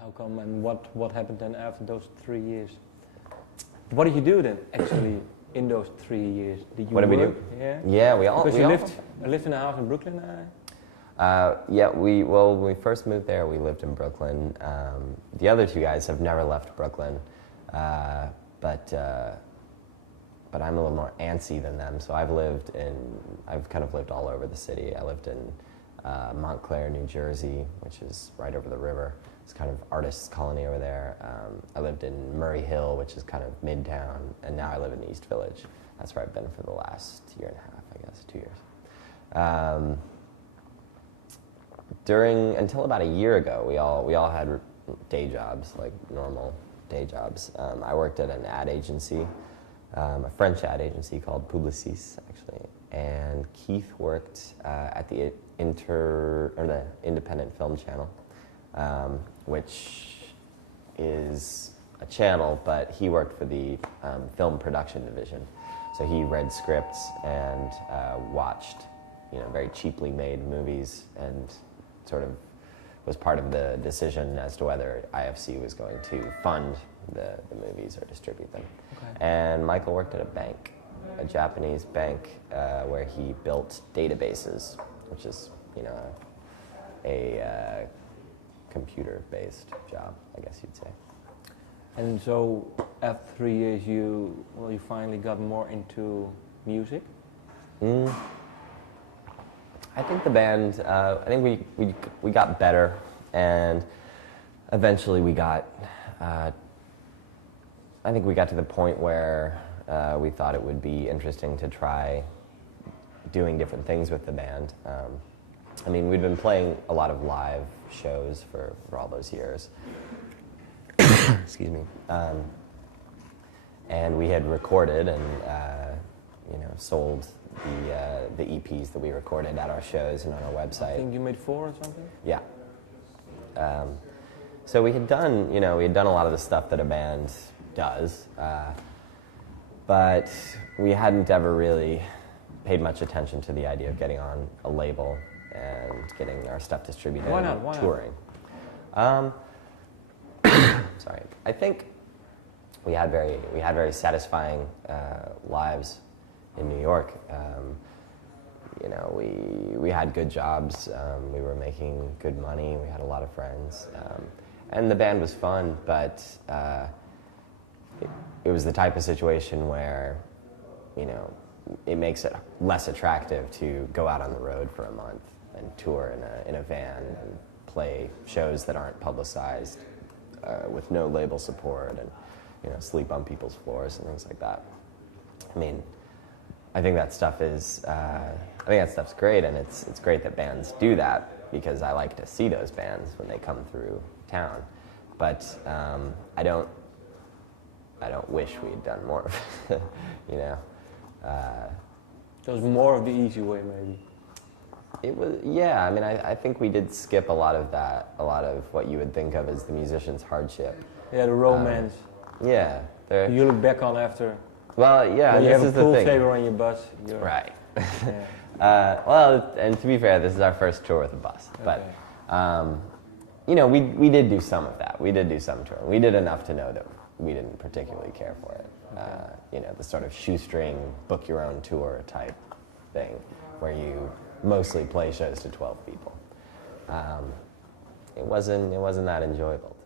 how come and what happened then after those 3 years? What did you do then actually in those 3 years? Did you What did we work? do? Yeah. Yeah, we all. Because we you all, lived in a house in Brooklyn. Yeah, when we first moved there, we lived in Brooklyn. The other two guys have never left Brooklyn, but I'm a little more antsy than them. So I've kind of lived all over the city. I lived in Montclair, New Jersey, which is right over the river. It's kind of artists' colony over there. I lived in Murray Hill, which is kind of midtown, and now I live in East Village. That's where I've been for the last year and a half, I guess, 2 years. Until about a year ago, we all had day jobs, like normal day jobs. I worked at an ad agency, a French ad agency called Publicis, actually, and Keith worked at the Independent Film Channel, which is a channel, but he worked for the film production division. So he read scripts and watched, very cheaply made movies, and sort of was part of the decision as to whether IFC was going to fund the movies or distribute them. Okay. And Michael worked at a bank, a Japanese bank, where he built databases, which is, a computer-based job, I guess you'd say. And so after 3 years, you finally got more into music? I think the band, I think we got better, and eventually we got, I think we got to the point where we thought it would be interesting to try doing different things with the band. We'd been playing a lot of live shows for all those years. Excuse me. And we had recorded and, sold the EPs that we recorded at our shows and on our website. I think you made 4 or something? Yeah. So we had done a lot of the stuff that a band does, but we hadn't ever really paid much attention to the idea of getting on a label and getting our stuff distributed. Why not? And touring. Sorry. I think we had very satisfying lives in New York. We had good jobs. We were making good money. We had a lot of friends, and the band was fun. But it was the type of situation where, it makes it less attractive to go out on the road for a month and tour in a van and play shows that aren't publicized, with no label support, and sleep on people's floors and things like that. I think that stuff is. I think that stuff's great, and it's great that bands do that, because I like to see those bands when they come through town. But I don't wish we had done more of it. It was more of the easy way, maybe. It was, yeah. I think we did skip a lot of that, a lot of what you would think of as the musician's hardship. Yeah, the romance. Yeah. You look back on after. Well, yeah, when you this have is a the pool thing. table on your bus. Right. Yeah. Well, and to be fair, this is our first tour with a bus. Okay. But, we did do some of that. We did do some touring. We did enough to know that we didn't particularly care for it. Okay. The sort of shoestring, book your own tour type thing, where you mostly play shows to 12 people. It wasn't that enjoyable.